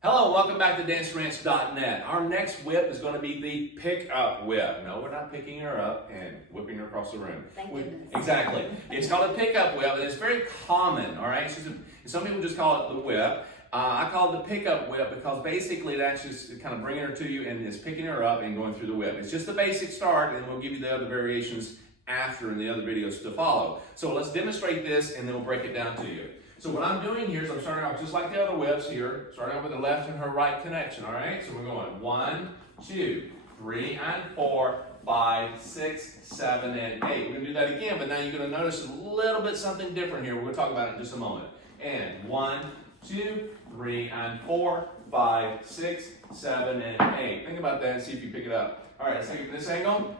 Hello, welcome back to DanceRanch.net. Our next whip is going to be the pick-up whip. No, we're not picking her up and whipping her across the room. Thank goodness. Exactly. It's called a pick-up whip, and it's very common, all right? Some people just call it the whip. I call it the pick-up whip because basically that's just kind of bringing her to you and is picking her up and going through the whip. It's just the basic start, and we'll give you the other variations after in the other videos to follow. So let's demonstrate this, and then we'll break it down to you. So what I'm doing here is I'm starting off just like the other whips here, starting off with the left and her right connection, all right? So we're going 1, 2, 3, and 4, 5, 6, 7, and 8. We're going to do that again, but now you're going to notice a little bit something different here. We're going to talk about it in just a moment. And 1, 2, 3, and 4, 5, 6, 7, and 8. Think about that and see if you pick it up. All right, let's take it from this angle.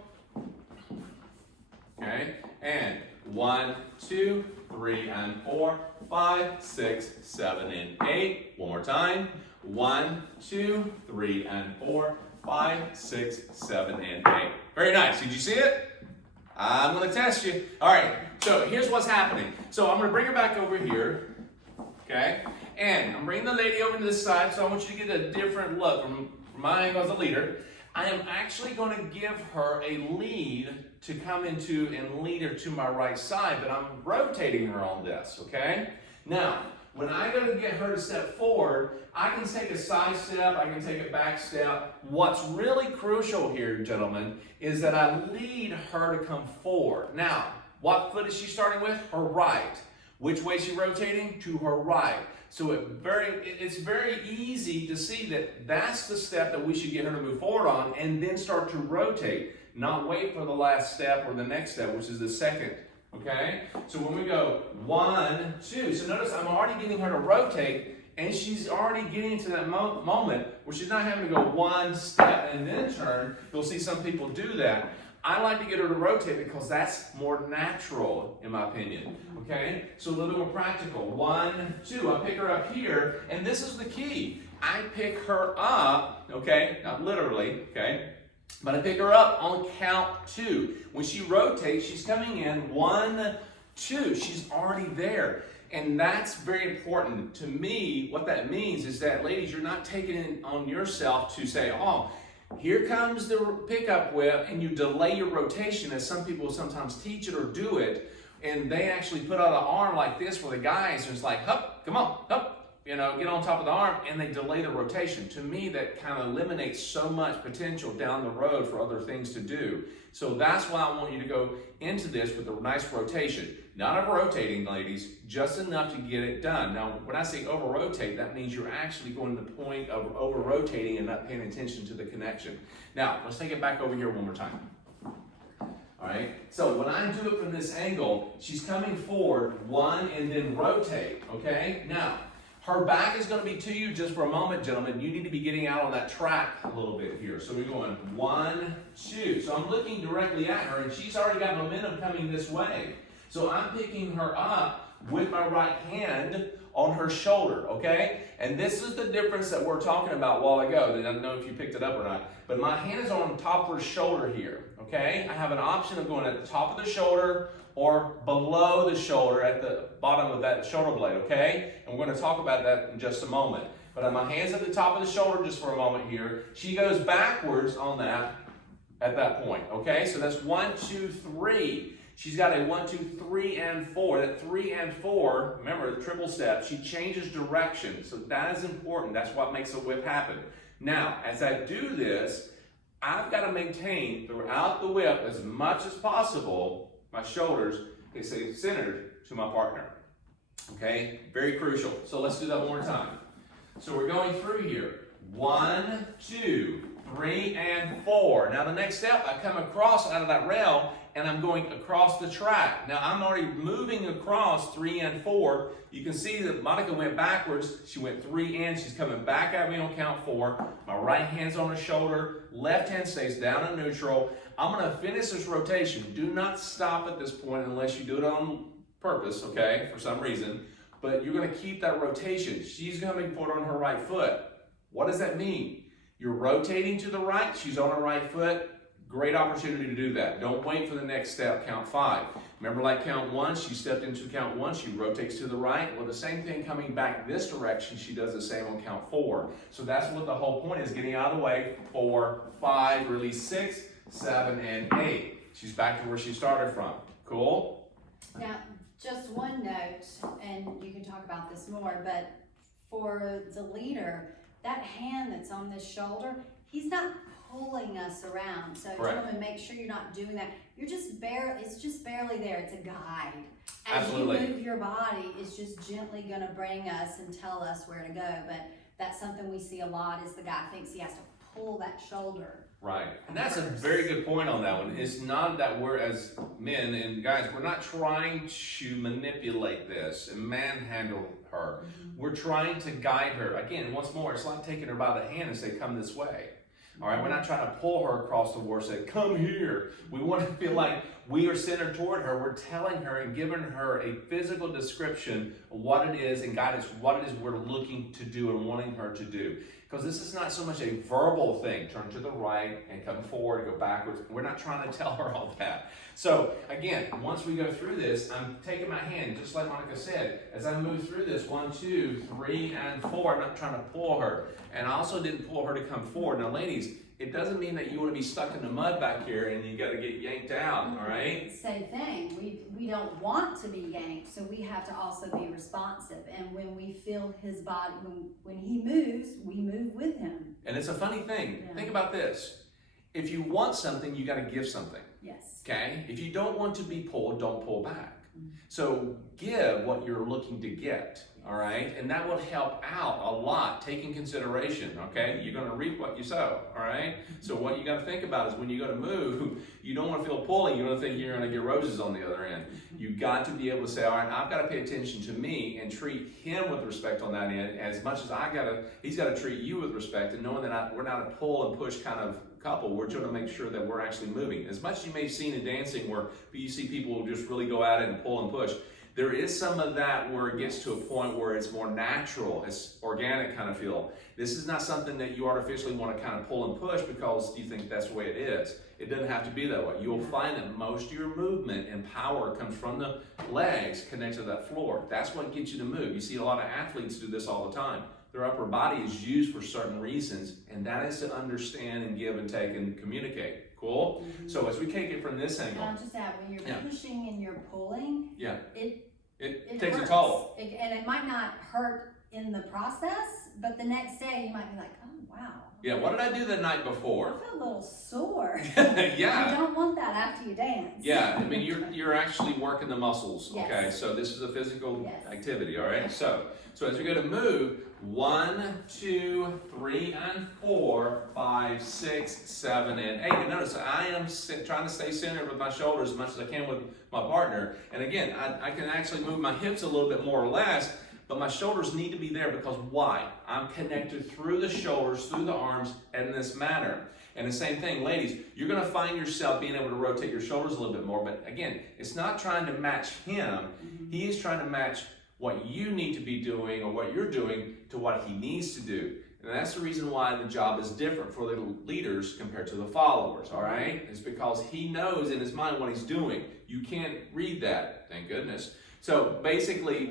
Okay, and 1, 2, 3, and 4, 5, 6, 7, and 8. One more time. 1, 2, 3, and 4, 5, 6, 7, and 8. Very nice. Did you see it? I'm going to test you. All right, so here's what's happening. So I'm going to bring her back over here, okay? And I'm bringing the lady over to this side, so I want you to get a different look from my angle as a leader. I am actually going to give her a lead to come into and lead her to my right side, but I'm rotating her on this, okay? Now, when I go to get her to step forward, I can take a side step, I can take a back step. What's really crucial here, gentlemen, is that I lead her to come forward. Now, what foot is she starting with? Her right. Which way is she rotating? To her right. So it's very easy to see that that's the step that we should get her to move forward on and then start to rotate. Not wait for the last step or the next step, which is the second. Okay? So when we go 1, 2, so notice I'm already getting her to rotate and she's already getting to that moment where she's not having to go one step and then turn. You'll see some people do that. I like to get her to rotate because that's more natural, in my opinion. Okay? So a little more practical. 1, 2. I pick her up here, and this is the key. I pick her up, okay? Not literally, okay? But I pick her up on count 2. When she rotates, she's coming in 1, 2. She's already there. And that's very important. To me, what that means is that, ladies, you're not taking it on yourself to say, oh, here comes the pickup whip, and you delay your rotation, as some people sometimes teach it or do it, and they actually put out an arm like this for the guys, and it's like, hup, come on, hup, get on top of the arm, and they delay the rotation. To me, that kind of eliminates so much potential down the road for other things to do. So that's why I want you to go into this with a nice rotation. Not over rotating, ladies, just enough to get it done. Now, when I say over rotate, that means you're actually going to the point of over rotating and not paying attention to the connection. Now, let's take it back over here one more time. All right, so when I do it from this angle, she's coming forward, 1, and then rotate, okay? Now, her back is going to be to you just for a moment, gentlemen. You need to be getting out on that track a little bit here. So we're going 1, 2. So I'm looking directly at her, and she's already got momentum coming this way. So I'm picking her up with my right hand on her shoulder, okay? And this is the difference that we're talking about a while ago. I don't know if you picked it up or not. But my hand is on top of her shoulder here, okay? I have an option of going at the top of the shoulder or below the shoulder at the bottom of that shoulder blade, okay? And we're going to talk about that in just a moment. But my hand's at the top of the shoulder just for a moment here. She goes backwards on that at that point, okay? So that's 1, 2, 3. She's got a 1, 2, 3, and 4. That 3 and 4, remember the triple step, she changes direction. So that is important. That's what makes a whip happen. Now, as I do this, I've got to maintain throughout the whip as much as possible my shoulders stay centered to my partner. Okay? Very crucial. So let's do that one more time. So we're going through here. 1, 2, 3, and 4. Now the next step, I come across out of that rail and I'm going across the track. Now I'm already moving across 3 and 4. You can see that Monica went backwards. She went 3 and she's coming back at me on count 4. My right hand's on her shoulder. Left hand stays down in neutral. I'm going to finish this rotation. Do not stop at this point unless you do it on purpose, okay, for some reason. But you're going to keep that rotation. She's coming forward on her right foot. What does that mean? You're rotating to the right. She's on her right foot. great opportunity to do that. Don't wait for the next step, count 5. Remember, like count 1, she stepped into count 1, she rotates to the right. Well, the same thing coming back this direction, she does the same on count 4. So that's what the whole point is, getting out of the way. 4, 5, release 6, 7, and 8. She's back to where she started from. Cool? Now, just one note, and you can talk about this more, but for the leader, that hand that's on this shoulder, he's not pulling us around. So gentlemen, make sure you're not doing that. You're just it's just barely there. It's a guide. As Absolutely. you move your body, it's just gently going to bring us and tell us where to go. But that's something we see a lot, is the guy thinks he has to pull that shoulder. Right, and that's a very good point on that one. It's not that we're, as men and guys, we're not trying to manipulate this and manhandle her. We're trying to guide her. Again, once more, it's like taking her by the hand and say, come this way. All right, we're not trying to pull her across the floor and say, come here. We want to feel like we are centered toward her. We're telling her and giving her a physical description of what it is and guidance, what it is we're looking to do and wanting her to do. Because this is not so much a verbal thing, turn to the right and come forward, go backwards. We're not trying to tell her all that. So again, once we go through this, I'm taking my hand, just like Monica said, as I move through this, 1, 2, 3, and 4, I'm not trying to pull her. And I also didn't pull her to come forward. Now ladies, it doesn't mean that you want to be stuck in the mud back here and you got to get yanked out, all right? Same thing. We don't want to be yanked, so we have to also be responsive. And when we feel his body, when he moves, we move with him. And it's a funny thing. Yeah. Think about this. If you want something, you got to give something. Yes. Okay? If you don't want to be pulled, don't pull back. So give what you're looking to get, all right? And that will help out a lot. Take in consideration, okay? You're going to reap what you sow, all right? So what you got to think about is when you go to move, you don't want to feel pulling. You don't think you're going to get roses on the other end. You got to be able to say, all right, I've got to pay attention to me and treat him with respect on that end as much as he's got to treat you with respect, and knowing that we're not a pull and push kind of couple. We're trying to make sure that we're actually moving. As much as you may have seen in dancing where you see people just really go at it and pull and push, there is some of that where it gets to a point where it's more natural, it's organic kind of feel. This is not something that you artificially want to kind of pull and push because you think that's the way it is. It doesn't have to be that way. You'll find that most of your movement and power comes from the legs connected to that floor. That's what gets you to move. You see a lot of athletes do this all the time. Their upper body is used for certain reasons, and that is to understand and give and take and communicate. Cool? So as we take it from this angle. And I'll just add, when you're pushing and you're pulling, it takes hurts. a toll. And it might not hurt in the process, but the next day you might be like, oh, wow. Yeah, what did I do the night before? I feel a little sore. Yeah. You don't want that after you dance. Yeah, I mean, you're actually working the muscles, Yes. okay? So this is a physical Yes. activity, all right? So as we go to move, 1, 2, 3, and 4, 5, 6, 7, and 8. And notice I am trying to stay centered with my shoulders as much as I can with my partner. And again, I can actually move my hips a little bit more or less, but my shoulders need to be there because why? I'm connected through the shoulders, through the arms, in this manner. And the same thing, ladies, you're going to find yourself being able to rotate your shoulders a little bit more. But again, it's not trying to match him. He is trying to match what you need to be doing or what you're doing to what he needs to do. And that's the reason why the job is different for the leaders compared to the followers, all right? It's because he knows in his mind what he's doing. You can't read that, thank goodness. So basically,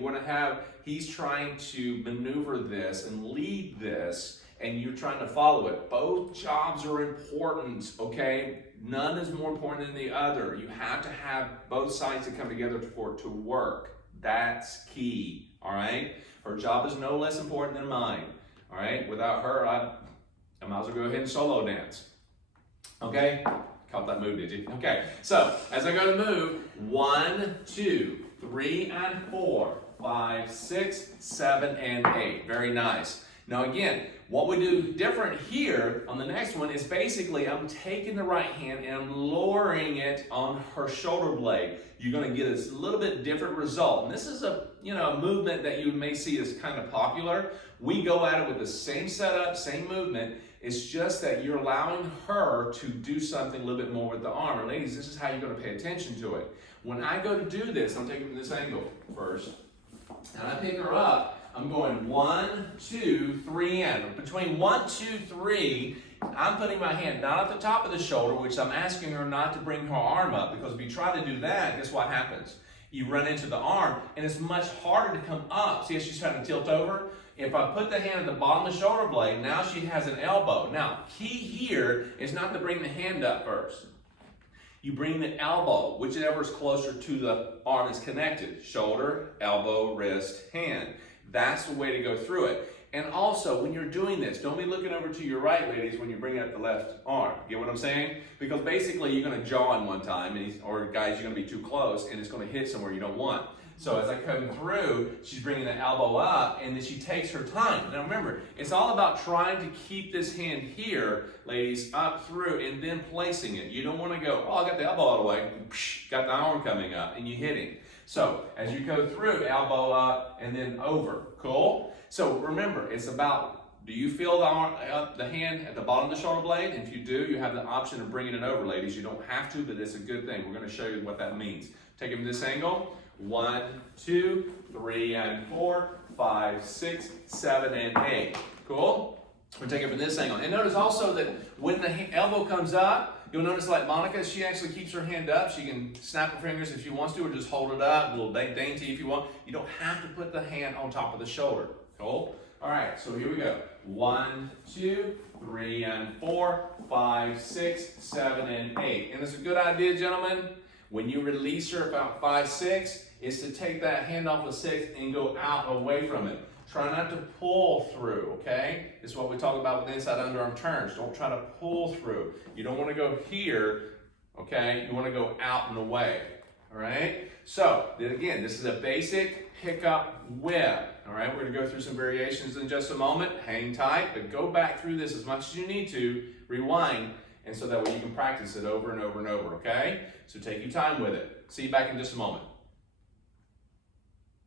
he's trying to maneuver this and lead this, and you're trying to follow it. Both jobs are important, okay? None is more important than the other. You have to have both sides to come together for it to work. That's key, all right? Her job is no less important than mine, all right? Without her, I might as well go ahead and solo dance, okay? Caught that move, did you? Okay, so as I go to move, 1, 2, 3, and 4, 5, 6, 7, and 8. Very nice. Now again, what we do different here on the next one is basically I'm taking the right hand and I'm lowering it on her shoulder blade. You're going to get a little bit different result. And this is a movement that you may see as kind of popular. We go at it with the same setup, same movement. It's just that you're allowing her to do something a little bit more with the arm. And ladies, this is how you're going to pay attention to it. When I go to do this, I'm taking it from this angle first. And I pick her up. I'm going 1, 2, 3, and between 1, 2, 3 I'm putting my hand not at the top of the shoulder, which I'm asking her not to bring her arm up, because if you try to do that, guess what happens? You run into the arm, and it's much harder to come up. See how she's trying to tilt over? If I put the hand at the bottom of the shoulder blade, now she has an elbow. Now, key here is not to bring the hand up first. You bring the elbow, whichever is closer to the arm is connected. Shoulder, elbow, wrist, hand. That's the way to go through it. And also, when you're doing this, don't be looking over to your right, ladies, when you bring up the left arm. Get what I'm saying? Because basically, you're going to jaw in one time, or guys, you're going to be too close, and it's going to hit somewhere you don't want. So as I come through, she's bringing the elbow up, and then she takes her time. Now remember, it's all about trying to keep this hand here, ladies, up through, and then placing it. You don't want to go, oh, I got the elbow all the way, got the arm coming up, and you hitting. So as you go through, elbow up, and then over. Cool? So remember, it's about, do you feel the hand at the bottom of the shoulder blade? And if you do, you have the option of bringing it over, ladies. You don't have to, but it's a good thing. We're going to show you what that means. Take it from this angle. 1, 2, 3, and 4, 5, 6, 7, and 8. Cool? We'll take it from this angle. And notice also that when the elbow comes up, you'll notice like Monica, she actually keeps her hand up. She can snap her fingers if she wants to, or just hold it up, a little dainty if you want. You don't have to put the hand on top of the shoulder. Cool? All right, so here we go. 1, 2, 3, and 4, 5, 6, 7, and 8. And it's a good idea, gentlemen, when you release her about 5, 6, is to take that hand off of 6 and go out away from it. Try not to pull through, okay? It's what we talk about with inside underarm turns. Don't try to pull through. You don't want to go here, okay? You want to go out and away, all right? So, then again, this is a basic pickup whip, all right? We're going to go through some variations in just a moment. Hang tight, but go back through this as much as you need to. Rewind, and so that way you can practice it over and over and over, okay? So take your time with it. See you back in just a moment.